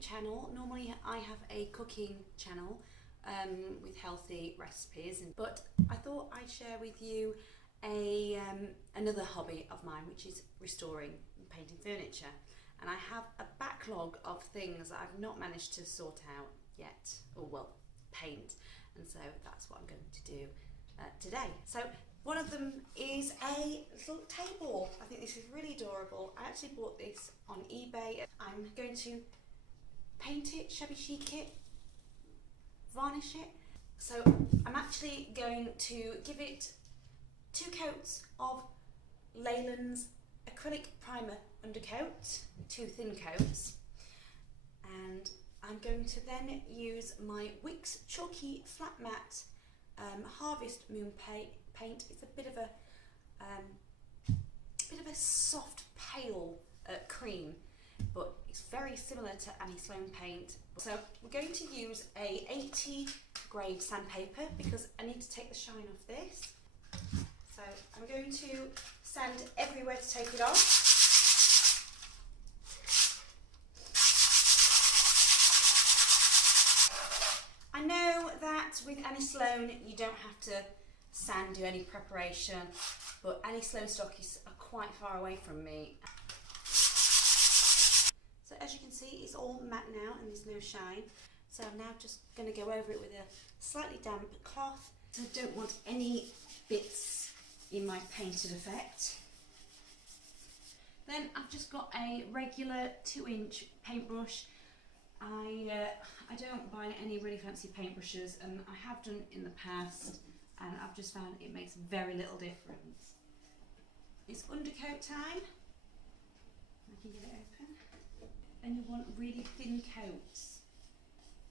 channel. Normally I have a cooking channel with healthy recipes, but I thought I'd share with you another hobby of mine, which is restoring and painting furniture. And I have a backlog of things that I've not managed to sort out yet, or well, paint, and so that's what I'm going to do today. So one of them is a little table. I think this is really adorable. I actually bought this on eBay. I'm going to paint it, shabby chic it, varnish it. So I'm actually going to give it 2 coats of Leyland's acrylic primer undercoat, 2 thin coats, and I'm going to then use my Wickes chalky flat matte Harvest Moon paint. It's a bit of a soft pale cream, but it's very similar to Annie Sloan paint. So we're going to use a 80 grade sandpaper because I need to take the shine off this. So I'm going to sand everywhere to take it off. I know that with Annie Sloan you don't have to sand, do any preparation, but Annie Sloan stockies are quite far away from me. So as you can see, it's all matte now and there's no shine. So I'm now just going to go over it with a slightly damp cloth. So I don't want any bits in my painted effect. Then I've just got a regular 2-inch paintbrush. I don't buy any really fancy paintbrushes, and I have done in the past, and I've just found it makes very little difference. It's undercoat time. I can get it open. And you want really thin coats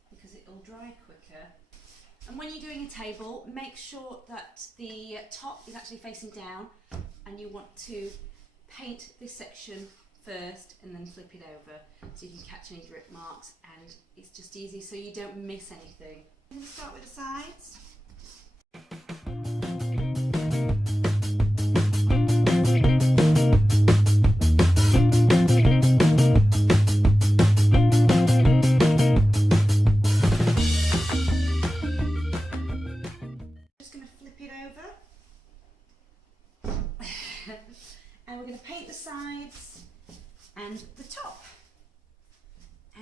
because it'll dry quicker. And when you're doing a table, make sure that the top is actually facing down, and you want to paint this section first and then flip it over so you can catch any drip marks, and it's just easy so you don't miss anything. I'm going to start with the sides. Just going to flip it over and we're going to paint the sides and the top.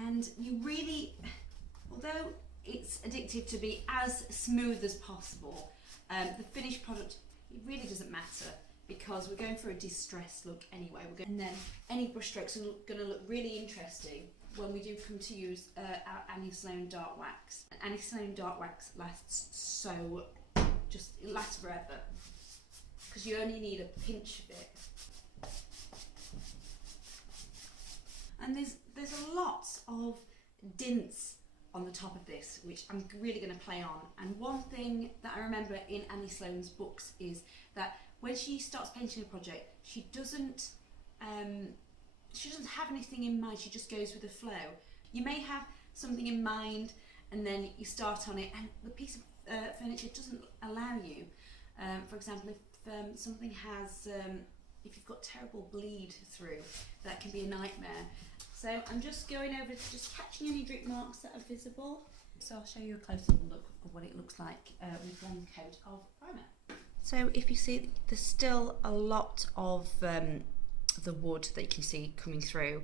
And you really, although it's addictive to be as smooth as possible, the finished product, it really doesn't matter because we're going for a distressed look anyway. And then any brush strokes are going to look really interesting when we do come to use our Annie Sloan Dark Wax. And Annie Sloan Dark Wax lasts it lasts forever because you only need a pinch of it. And there's a lot of dints on the top of this, which I'm really going to play on. And one thing that I remember in Annie Sloan's books is that when she starts painting a project, she doesn't have anything in mind. She just goes with the flow. You may have something in mind, and then you start on it, and the piece of furniture doesn't allow you. For example, if something has if you've got terrible bleed through, that can be a nightmare. So I'm just going over to just catching any drip marks that are visible. So I'll show you a close-up look of what it looks like with one coat of primer. So if you see, there's still a lot of the wood that you can see coming through,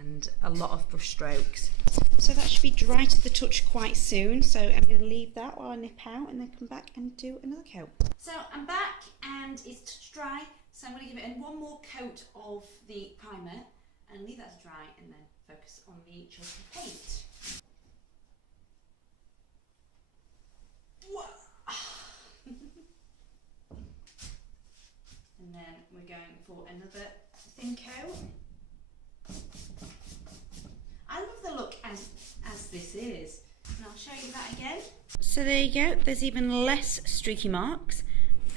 and a lot of brush strokes. So that should be dry to the touch quite soon. So I'm going to leave that while I nip out and then come back and do another coat. So I'm back and it's touch dry. So I'm going to give it one more coat of the primer and leave that to dry, and then focus on the chalky paint. And then we're going for another thin coat. I love the look as this is, and I'll show you that again. So there you go, there's even less streaky marks,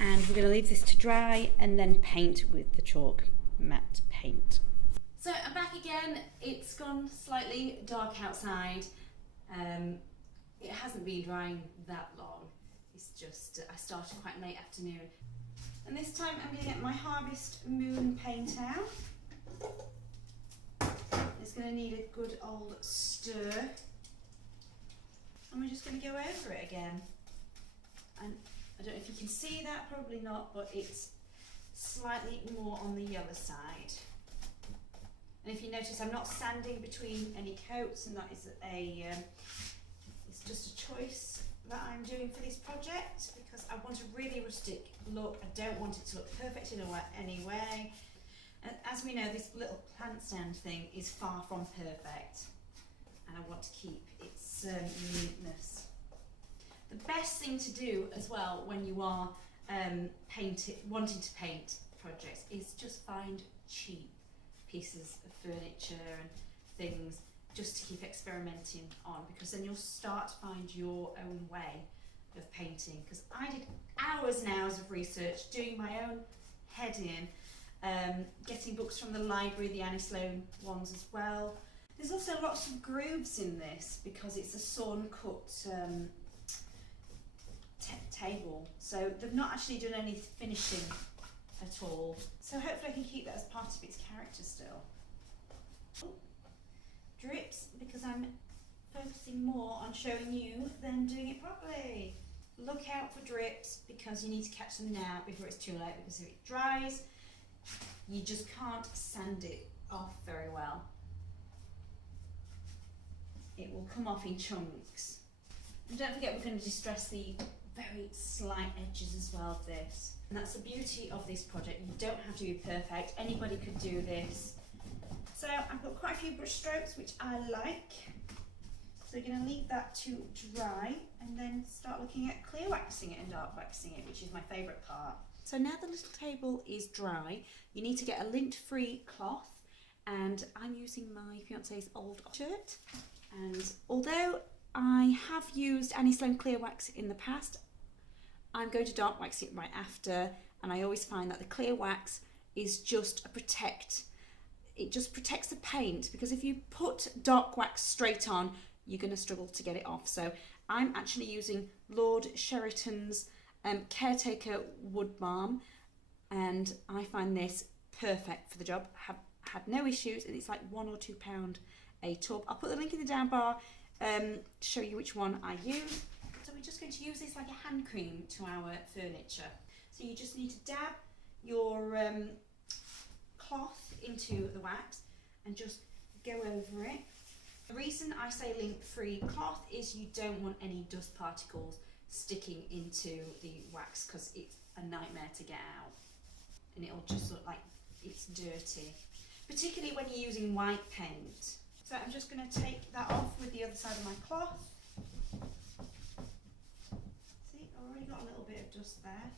and we're going to leave this to dry and then paint with the chalk matte paint. So I'm back again. It's gone slightly dark outside. It hasn't been drying that long. It's just I started quite late afternoon. And this time I'm going to get my Harvest Moon paint out. It's going to need a good old stir. And we're just going to go over it again. And I don't know if you can see that, probably not, but it's slightly more on the yellow side. And if you notice, I'm not sanding between any coats, and that is it's just a choice that I'm doing for this project because I want a really rustic look. I don't want it to look perfect in any way. And as we know, this little plant stand thing is far from perfect, and I want to keep its uniqueness. The best thing to do as well when you are wanting to paint projects is just find cheap pieces of furniture and things just to keep experimenting on, because then you'll start to find your own way of painting. Because I did hours and hours of research, doing my own head in, getting books from the library, the Annie Sloan ones as well. There's also lots of grooves in this because it's a sawn cut table, so they've not actually done any finishing at all. So hopefully I can keep that as part of its character still. Ooh. Drips, because I'm focusing more on showing you than doing it properly. Look out for drips because you need to catch them now before it's too late, because if it dries, you just can't sand it off very well. It will come off in chunks. And don't forget, we're going to distress the very slight edges as well of this. And that's the beauty of this project. You don't have to be perfect. Anybody could do this. So I've got quite a few brush strokes, which I like. So we're going to leave that to dry and then start looking at clear waxing it and dark waxing it, which is my favourite part. So now the little table is dry, you need to get a lint-free cloth, and I'm using my fiance's old shirt. And although I have used Annie Sloan clear wax in the past, I'm going to dark wax it right after, and I always find that the clear wax is just a protect. It just protects the paint, because if you put dark wax straight on, you're going to struggle to get it off. So I'm actually using Lord Sheraton's Caretaker Wood Balm, and I find this perfect for the job. Have had no issues, and it's like £1 or £2 a tub. I'll put the link in the down bar to show you which one I use. So we're just going to use this like a hand cream to our furniture. So you just need to dab your cloth into the wax and just go over it. The reason I say lint-free cloth is you don't want any dust particles sticking into the wax, because it's a nightmare to get out and it'll just look like it's dirty, particularly when you're using white paint. So I'm just going to take that off with the other side of my cloth. See, I've already got a little bit of dust there.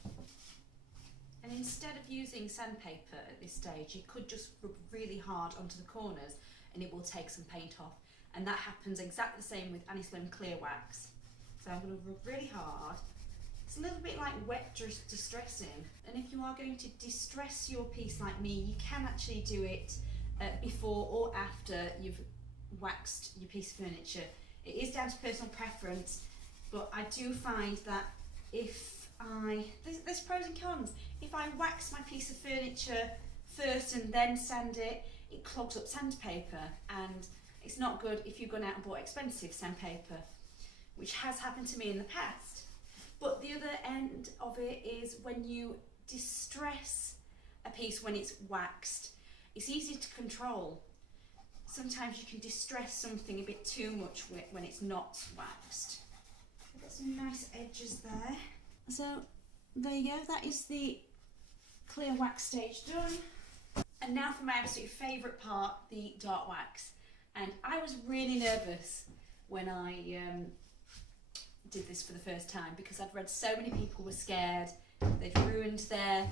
And instead of using sandpaper at this stage, you could just rub really hard onto the corners and it will take some paint off. And that happens exactly the same with Annie Sloan clear wax. So I'm going to rub really hard. It's a little bit like wet distressing. And if you are going to distress your piece like me, you can actually do it before or after you've waxed your piece of furniture. It is down to personal preference, but I do find that there's pros and cons. If I wax my piece of furniture first and then sand it, it clogs up sandpaper, and it's not good if you've gone out and bought expensive sandpaper, which has happened to me in the past. But the other end of it is when you distress a piece when it's waxed, it's easy to control. Sometimes you can distress something a bit too much when it's not waxed. I've got some nice edges there. So there you go, that is the clear wax stage done. And now for my absolute favourite part, the dark wax. And I was really nervous when I did this for the first time, because I'd read so many people were scared. They'd ruined their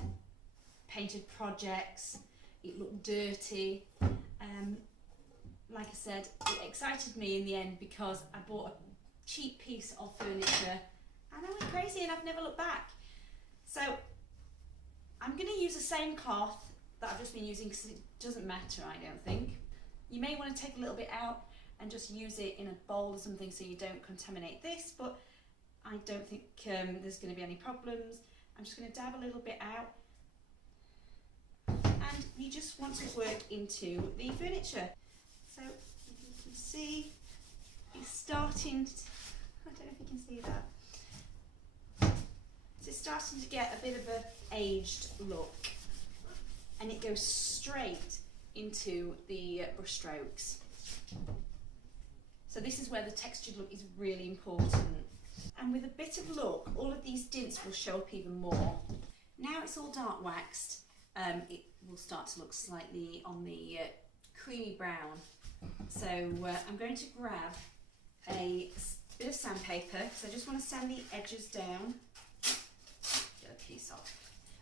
painted projects. It looked dirty. Like I said, it excited me in the end because I bought a cheap piece of furniture and I went crazy and I've never looked back. So I'm going to use the same cloth that I've just been using, because it doesn't matter, I don't think. You may want to take a little bit out and just use it in a bowl or something so you don't contaminate this, but I don't think there's going to be any problems. I'm just going to dab a little bit out, and you just want to work into the furniture. So So if you can see, it's starting to, I don't know if you can see that. So it's starting to get a bit of an aged look, and it goes straight into the brush strokes. So this is where the textured look is really important. And with a bit of luck, all of these dints will show up even more. Now it's all dark waxed, it will start to look slightly on the creamy brown. So I'm going to grab a bit of sandpaper, because I just want to sand the edges down. Get a piece off.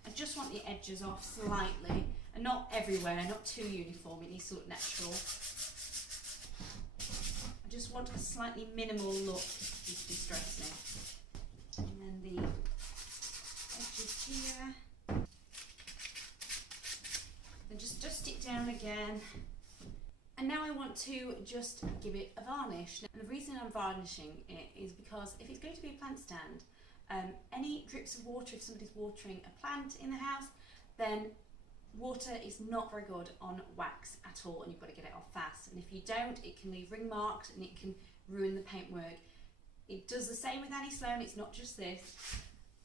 I just want the edges off slightly, and not everywhere, not too uniform, it needs to look natural. I just want a slightly minimal look with distressing. And then the edges here. Then just dust it down again. And now I want to just give it a varnish. And the reason I'm varnishing it is because if it's going to be a plant stand, any drips of water, if somebody's watering a plant in the house, then water is not very good on wax at all, and you've got to get it off fast. And if you don't, it can leave ring marks and it can ruin the paintwork. It does the same with any Sloan, it's not just this.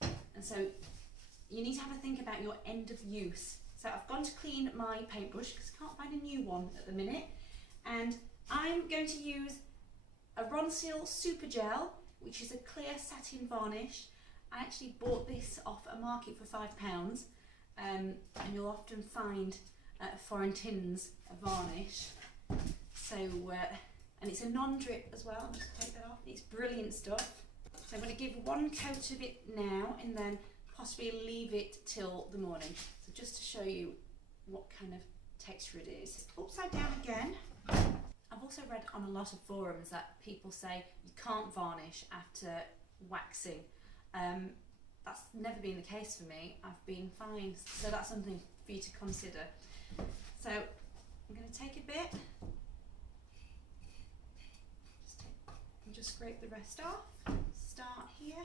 And so you need to have a think about your end of use. So I've gone to clean my paintbrush because I can't find a new one at the minute. And I'm going to use a Ronseal Super Gel, which is a clear satin varnish. I actually bought this off a market for £5. And you'll often find foreign tins of varnish. So, and it's a non-drip as well. I'll just take that off. It's brilliant stuff. So I'm going to give one coat of it now and then possibly leave it till the morning. So just to show you what kind of texture it is. Upside down again. I've also read on a lot of forums that people say you can't varnish after waxing. That's never been the case for me. I've been fine, so that's something for you to consider. So I'm going to take a bit, just scrape the rest off. Start here.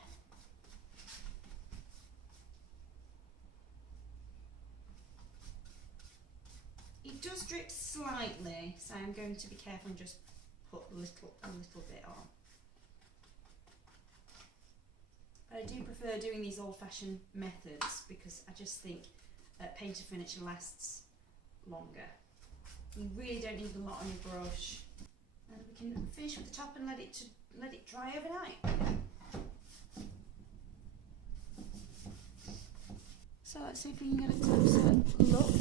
It does drip slightly, so I'm going to be careful and just put a little bit on. I do prefer doing these old-fashioned methods because I just think painted furniture lasts longer. You really don't need a lot on your brush. And we can finish with the top and let it dry overnight. So let's see if we can get a closer look.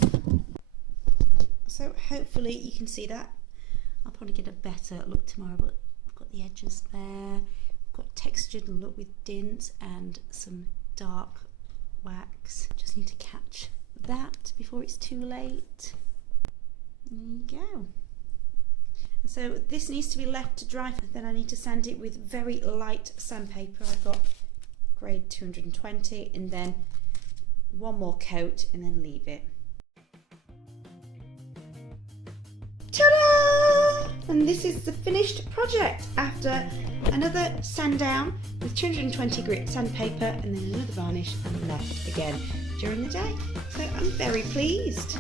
So hopefully you can see that. I'll probably get a better look tomorrow, but I've got the edges there. Got textured look with dints and some dark wax. Just need to catch that before it's too late. There you go. So this needs to be left to dry. Then I need to sand it with very light sandpaper. I've got grade 220, and then one more coat and then leave it. Ta-da! And this is the finished project after another sand down with 220 grit sandpaper and then another varnish and left again during the day. So I'm very pleased.